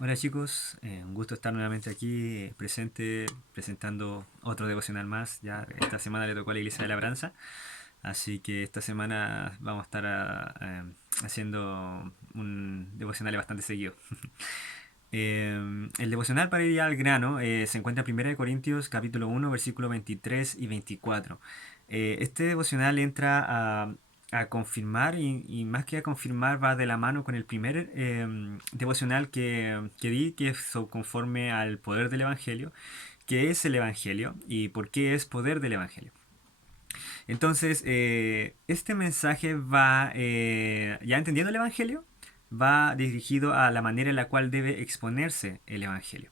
Hola chicos, un gusto estar nuevamente aquí presente, presentando otro devocional más. Ya esta semana le tocó a la Iglesia de Labranza, así que esta semana vamos a estar haciendo un devocional bastante seguido. El devocional para ir ya al grano se encuentra en 1 Corintios capítulo 1 versículos 23 y 24. Este devocional entra a confirmar y más que a confirmar va de la mano con el primer devocional que di, que es conforme al poder del Evangelio, que es el Evangelio y por qué es poder del Evangelio. Entonces, este mensaje va, ya entendiendo el Evangelio, va dirigido a la manera en la cual debe exponerse el Evangelio.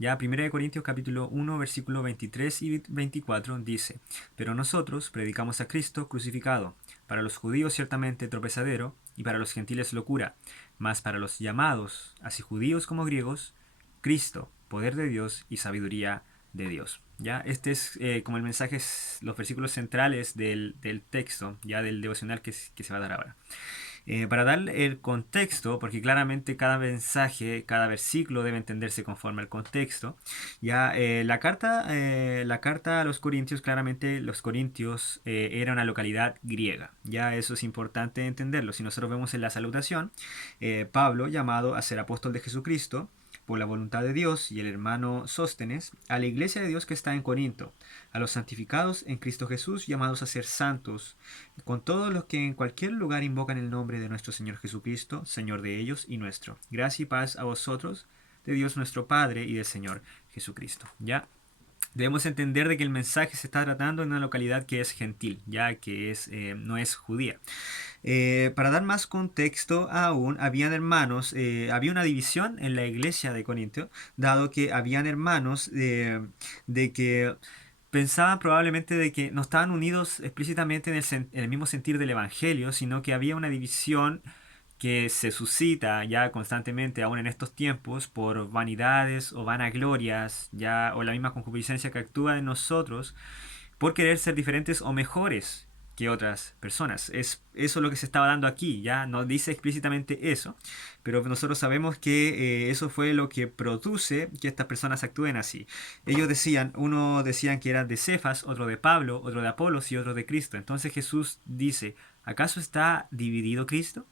Ya 1 Corintios capítulo 1 versículo 23 y 24 dice, pero nosotros predicamos a Cristo crucificado, para los judíos ciertamente tropezadero, y para los gentiles locura, mas para los llamados, así judíos como griegos, Cristo, poder de Dios y sabiduría de Dios. Ya, este es como el mensaje, los versículos centrales del texto, ya del devocional que se va a dar ahora. Para dar el contexto, porque claramente cada mensaje, cada versículo debe entenderse conforme al contexto, ya la carta a los Corintios, claramente los Corintios era una localidad griega, ya eso es importante entenderlo. Si nosotros vemos en la salutación, Pablo, llamado a ser apóstol de Jesucristo, por la voluntad de Dios y el hermano Sóstenes, a la iglesia de Dios que está en Corinto, a los santificados en Cristo Jesús, llamados a ser santos, con todos los que en cualquier lugar invocan el nombre de nuestro Señor Jesucristo, Señor de ellos y nuestro. Gracia y paz a vosotros, de Dios nuestro Padre y del Señor Jesucristo. ¿Ya? Debemos entender de que el mensaje se está tratando en una localidad que es gentil, ya que no es judía. Para dar más contexto aún, habían hermanos, había una división en la iglesia de Corintio, dado que habían hermanos de que pensaban probablemente de que no estaban unidos explícitamente en el mismo sentir del Evangelio, sino que había una división que se suscita ya constantemente, aún en estos tiempos, por vanidades o vanaglorias, ya, o la misma concupiscencia que actúa en nosotros, por querer ser diferentes o mejores que otras personas. Es eso lo que se estaba dando aquí, ya no dice explícitamente eso, pero nosotros sabemos que eso fue lo que produce que estas personas actúen así. Ellos decían, uno decían que eran de Cefas, otro de Pablo, otro de Apolos y otro de Cristo. Entonces Jesús dice, ¿acaso está dividido Cristo?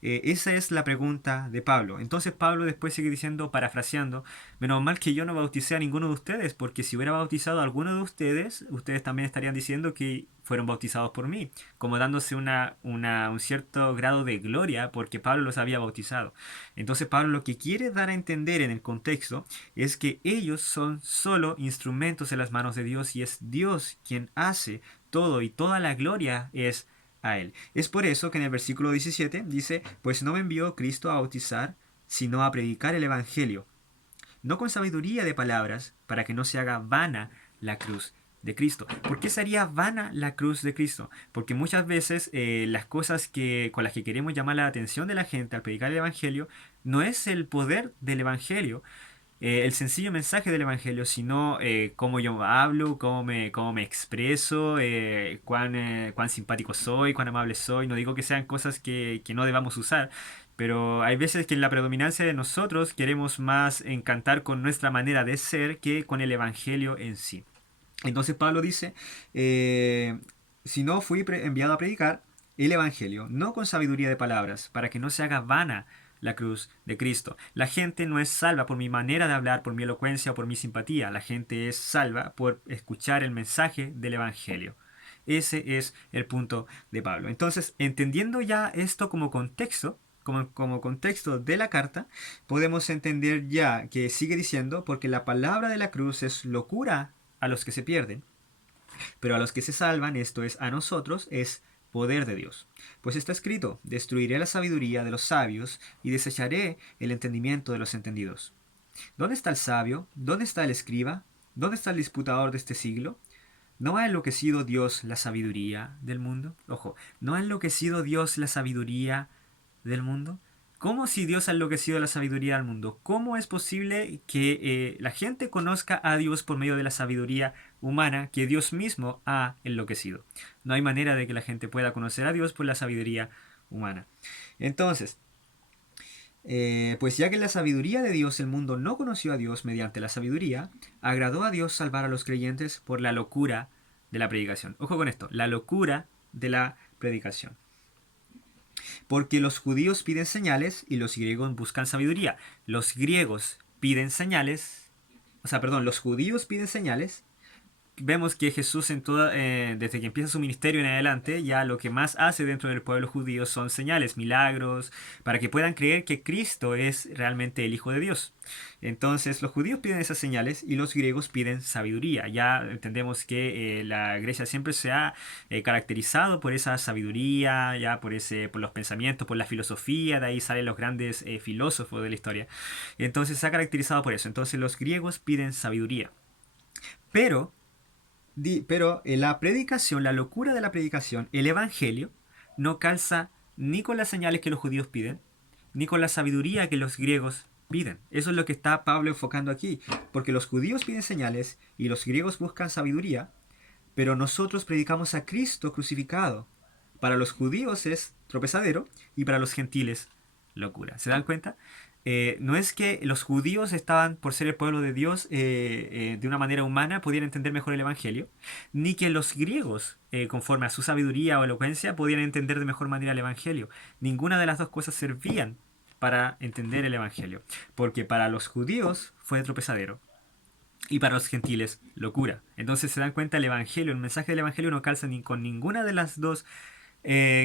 Esa es la pregunta de Pablo. Entonces Pablo después sigue diciendo, parafraseando, menos mal que yo no bauticé a ninguno de ustedes, porque si hubiera bautizado a alguno de ustedes, ustedes también estarían diciendo que fueron bautizados por mí, como dándose un cierto grado de gloria porque Pablo los había bautizado. Entonces Pablo lo que quiere dar a entender en el contexto es que ellos son solo instrumentos en las manos de Dios y es Dios quien hace todo y toda la gloria es a él. Es por eso que en el versículo 17 dice, pues no me envió Cristo a bautizar, sino a predicar el Evangelio, no con sabiduría de palabras, para que no se haga vana la cruz de Cristo. ¿Por qué sería vana la cruz de Cristo? Porque muchas veces las cosas con las que queremos llamar la atención de la gente al predicar el Evangelio no es el poder del Evangelio, el sencillo mensaje del Evangelio, sino cómo yo hablo, cómo me expreso, cuán simpático soy, cuán amable soy. No digo que sean cosas que no debamos usar, pero hay veces que en la predominancia de nosotros queremos más encantar con nuestra manera de ser que con el Evangelio en sí. Entonces Pablo dice, si no fui enviado a predicar el Evangelio, no con sabiduría de palabras, para que no se haga vana la cruz de Cristo. La gente no es salva por mi manera de hablar, por mi elocuencia o por mi simpatía. La gente es salva por escuchar el mensaje del Evangelio. Ese es el punto de Pablo. Entonces, entendiendo ya esto como contexto, como contexto de la carta, podemos entender ya que sigue diciendo, porque la palabra de la cruz es locura a los que se pierden, pero a los que se salvan, esto es a nosotros, es poder de Dios. Pues está escrito, destruiré la sabiduría de los sabios y desecharé el entendimiento de los entendidos. ¿Dónde está el sabio? ¿Dónde está el escriba? ¿Dónde está el disputador de este siglo? ¿No ha enloquecido Dios la sabiduría del mundo? Ojo, ¿no ha enloquecido Dios la sabiduría del mundo? ¿Cómo si Dios ha enloquecido la sabiduría del mundo? ¿Cómo es posible que la gente conozca a Dios por medio de la sabiduría humana que Dios mismo ha enloquecido? No hay manera de que la gente pueda conocer a Dios por la sabiduría humana. Entonces, Pues ya que en la sabiduría de Dios el mundo no conoció a Dios mediante la sabiduría, agradó a Dios salvar a los creyentes por la locura de la predicación. Ojo con esto, la locura de la predicación. Porque los judíos piden señales y los griegos buscan sabiduría. Los griegos piden señales, los judíos piden señales. Vemos que Jesús desde que empieza su ministerio en adelante, ya lo que más hace dentro del pueblo judío son señales, milagros, para que puedan creer que Cristo es realmente el Hijo de Dios. Entonces los judíos piden esas señales y los griegos piden sabiduría. Ya entendemos que la Grecia siempre se ha caracterizado por esa sabiduría, ya por los pensamientos, por la filosofía, de ahí salen los grandes filósofos de la historia. Entonces se ha caracterizado por eso. Entonces los griegos piden sabiduría. Pero la predicación, la locura de la predicación, el evangelio, no calza ni con las señales que los judíos piden, ni con la sabiduría que los griegos piden. Eso es lo que está Pablo enfocando aquí, porque los judíos piden señales y los griegos buscan sabiduría, pero nosotros predicamos a Cristo crucificado. Para los judíos es tropezadero y para los gentiles locura. ¿Se dan cuenta? No es que los judíos estaban, por ser el pueblo de Dios, de una manera humana, podían entender mejor el Evangelio, ni que los griegos, conforme a su sabiduría o elocuencia, podían entender de mejor manera el Evangelio. Ninguna de las dos cosas servían para entender el Evangelio, porque para los judíos fue tropezadero y para los gentiles locura. Entonces se dan cuenta, el Evangelio, el mensaje del Evangelio no calza ni con ninguna de las dos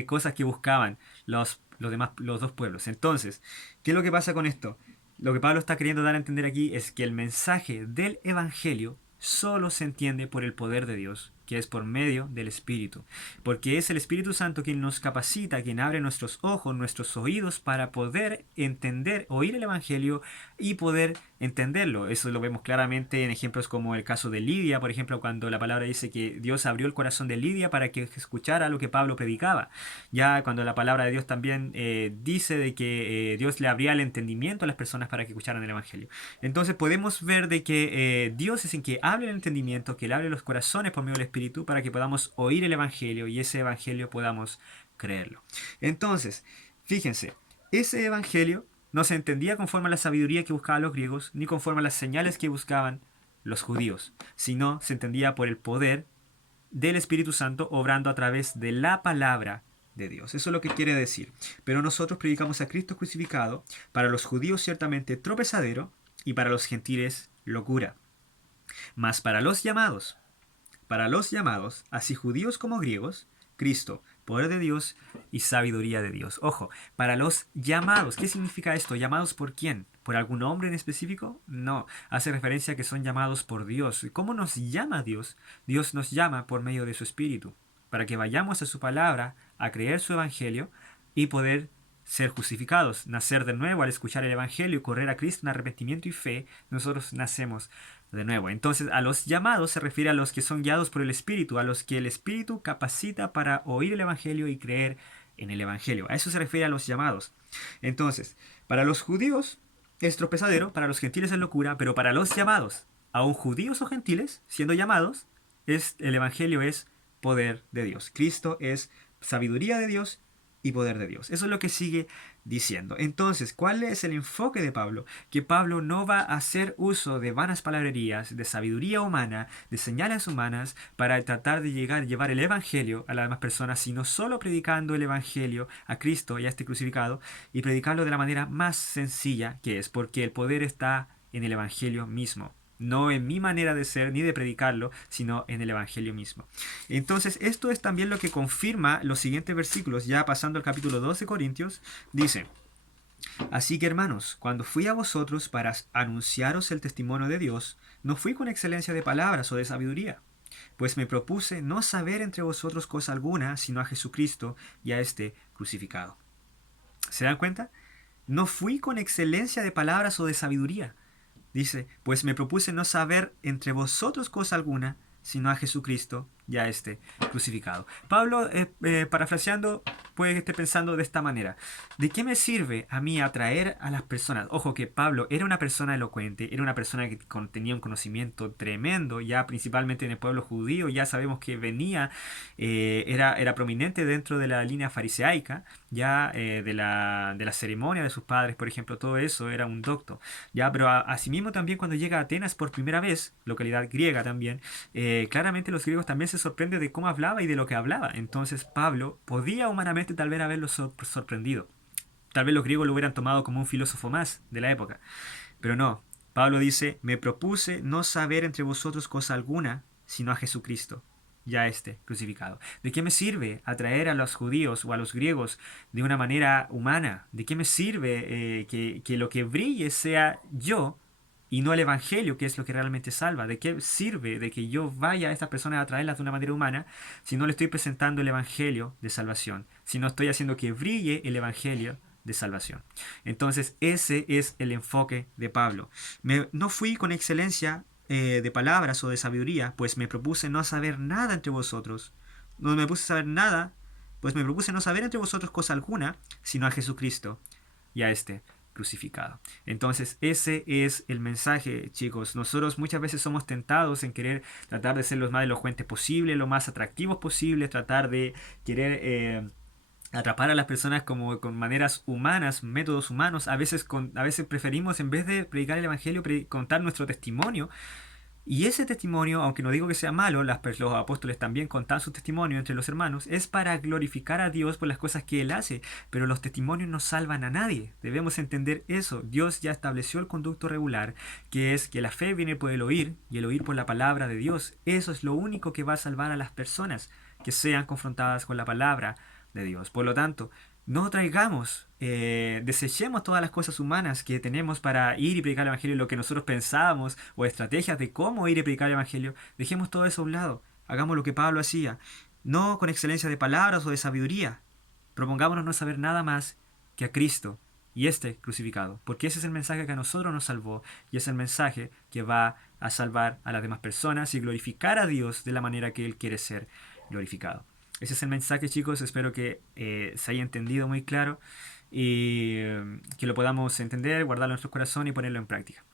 cosas que buscaban los dos pueblos. Entonces, ¿qué es lo que pasa con esto? Lo que Pablo está queriendo dar a entender aquí es que el mensaje del Evangelio solo se entiende por el poder de Dios, que es por medio del Espíritu. Porque es el Espíritu Santo quien nos capacita, quien abre nuestros ojos, nuestros oídos para poder entender, oír el Evangelio y poder entenderlo. Eso lo vemos claramente en ejemplos como el caso de Lidia, por ejemplo, cuando la palabra dice que Dios abrió el corazón de Lidia para que escuchara lo que Pablo predicaba. Ya cuando la palabra de Dios también dice de que Dios le abría el entendimiento a las personas para que escucharan el Evangelio. Entonces podemos ver de que Dios es en que abre el entendimiento, que le abre los corazones por medio del Espíritu para que podamos oír el Evangelio y ese Evangelio podamos creerlo. Entonces, fíjense, ese Evangelio no se entendía conforme a la sabiduría que buscaban los griegos, ni conforme a las señales que buscaban los judíos, sino se entendía por el poder del Espíritu Santo obrando a través de la palabra de Dios. Eso es lo que quiere decir. Pero nosotros predicamos a Cristo crucificado, para los judíos ciertamente tropezadero y para los gentiles locura. Mas para los llamados, así judíos como griegos, Cristo, poder de Dios y sabiduría de Dios. Ojo, para los llamados, ¿qué significa esto? ¿Llamados por quién? ¿Por algún hombre en específico? No, hace referencia a que son llamados por Dios. ¿Cómo nos llama Dios? Dios nos llama por medio de su Espíritu, para que vayamos a su palabra, a creer su Evangelio y poder ser justificados, nacer de nuevo al escuchar el Evangelio y correr a Cristo en arrepentimiento y fe. Nosotros nacemos de nuevo. Entonces, a los llamados se refiere a los que son guiados por el Espíritu, a los que el Espíritu capacita para oír el Evangelio y creer en el Evangelio. A eso se refiere a los llamados. Entonces, para los judíos es tropezadero, para los gentiles es locura, pero para los llamados, aun judíos o gentiles, siendo llamados, el Evangelio es poder de Dios. Cristo es sabiduría de Dios y poder de Dios. Eso es lo que sigue diciendo. Entonces, ¿cuál es el enfoque de Pablo? Que Pablo no va a hacer uso de vanas palabrerías, de sabiduría humana, de señales humanas para tratar de llevar el Evangelio a las demás personas, sino solo predicando el Evangelio a Cristo y a este crucificado y predicarlo de la manera más sencilla que es, porque el poder está en el Evangelio mismo. No en mi manera de ser ni de predicarlo, sino en el Evangelio mismo. Entonces, esto es también lo que confirma los siguientes versículos, ya pasando al capítulo 2 de Corintios, dice: Así que hermanos, cuando fui a vosotros para anunciaros el testimonio de Dios, no fui con excelencia de palabras o de sabiduría, pues me propuse no saber entre vosotros cosa alguna, sino a Jesucristo y a este crucificado. ¿Se dan cuenta? No fui con excelencia de palabras o de sabiduría. Dice, pues me propuse no saber entre vosotros cosa alguna, sino a Jesucristo y a este crucificado. Pablo, parafraseando, puede que esté pensando de esta manera. ¿De qué me sirve a mí atraer a las personas? Ojo que Pablo era una persona elocuente, era una persona que tenía un conocimiento tremendo, ya principalmente en el pueblo judío, ya sabemos que venía, era prominente dentro de la línea fariseica, ya de la ceremonia de sus padres, por ejemplo, todo eso era un docto. Ya, pero asimismo también cuando llega a Atenas por primera vez, localidad griega también, claramente los griegos también se sorprenden de cómo hablaba y de lo que hablaba. Entonces Pablo podía humanamente tal vez haberlo sorprendido. Tal vez los griegos lo hubieran tomado como un filósofo más de la época. Pero no. Pablo dice, me propuse no saber entre vosotros cosa alguna, sino a Jesucristo, ya este crucificado. ¿De qué me sirve atraer a los judíos o a los griegos de una manera humana? ¿De qué me sirve que lo que brille sea yo y no el Evangelio, que es lo que realmente salva? ¿De qué sirve de que yo vaya a estas personas a traerlas de una manera humana si no le estoy presentando el Evangelio de salvación? Si no estoy haciendo que brille el Evangelio de salvación. Entonces ese es el enfoque de Pablo. No fui con excelencia de palabras o de sabiduría, pues me propuse no saber nada entre vosotros. No me puse a saber nada, pues me propuse no saber entre vosotros cosa alguna, sino a Jesucristo y a este crucificado. Entonces ese es el mensaje, chicos. Nosotros muchas veces somos tentados en querer tratar de ser lo más elocuentes posible, lo más atractivos posible, tratar de querer atrapar a las personas como con maneras humanas, métodos humanos. A veces preferimos, en vez de predicar el evangelio, contar nuestro testimonio. Y ese testimonio, aunque no digo que sea malo, los apóstoles también contan su testimonio entre los hermanos, es para glorificar a Dios por las cosas que Él hace. Pero los testimonios no salvan a nadie. Debemos entender eso. Dios ya estableció el conducto regular, que es que la fe viene por el oír y el oír por la palabra de Dios. Eso es lo único que va a salvar a las personas que sean confrontadas con la palabra de Dios. Por lo tanto, no traigamos, desechemos todas las cosas humanas que tenemos para ir y predicar el Evangelio, lo que nosotros pensábamos, o estrategias de cómo ir y predicar el Evangelio. Dejemos todo eso a un lado. Hagamos lo que Pablo hacía. No con excelencia de palabras o de sabiduría. Propongámonos no saber nada más que a Cristo y este crucificado. Porque ese es el mensaje que a nosotros nos salvó y es el mensaje que va a salvar a las demás personas y glorificar a Dios de la manera que Él quiere ser glorificado. Ese es el mensaje, chicos. Espero que se haya entendido muy claro y que lo podamos entender, guardarlo en nuestro corazón y ponerlo en práctica.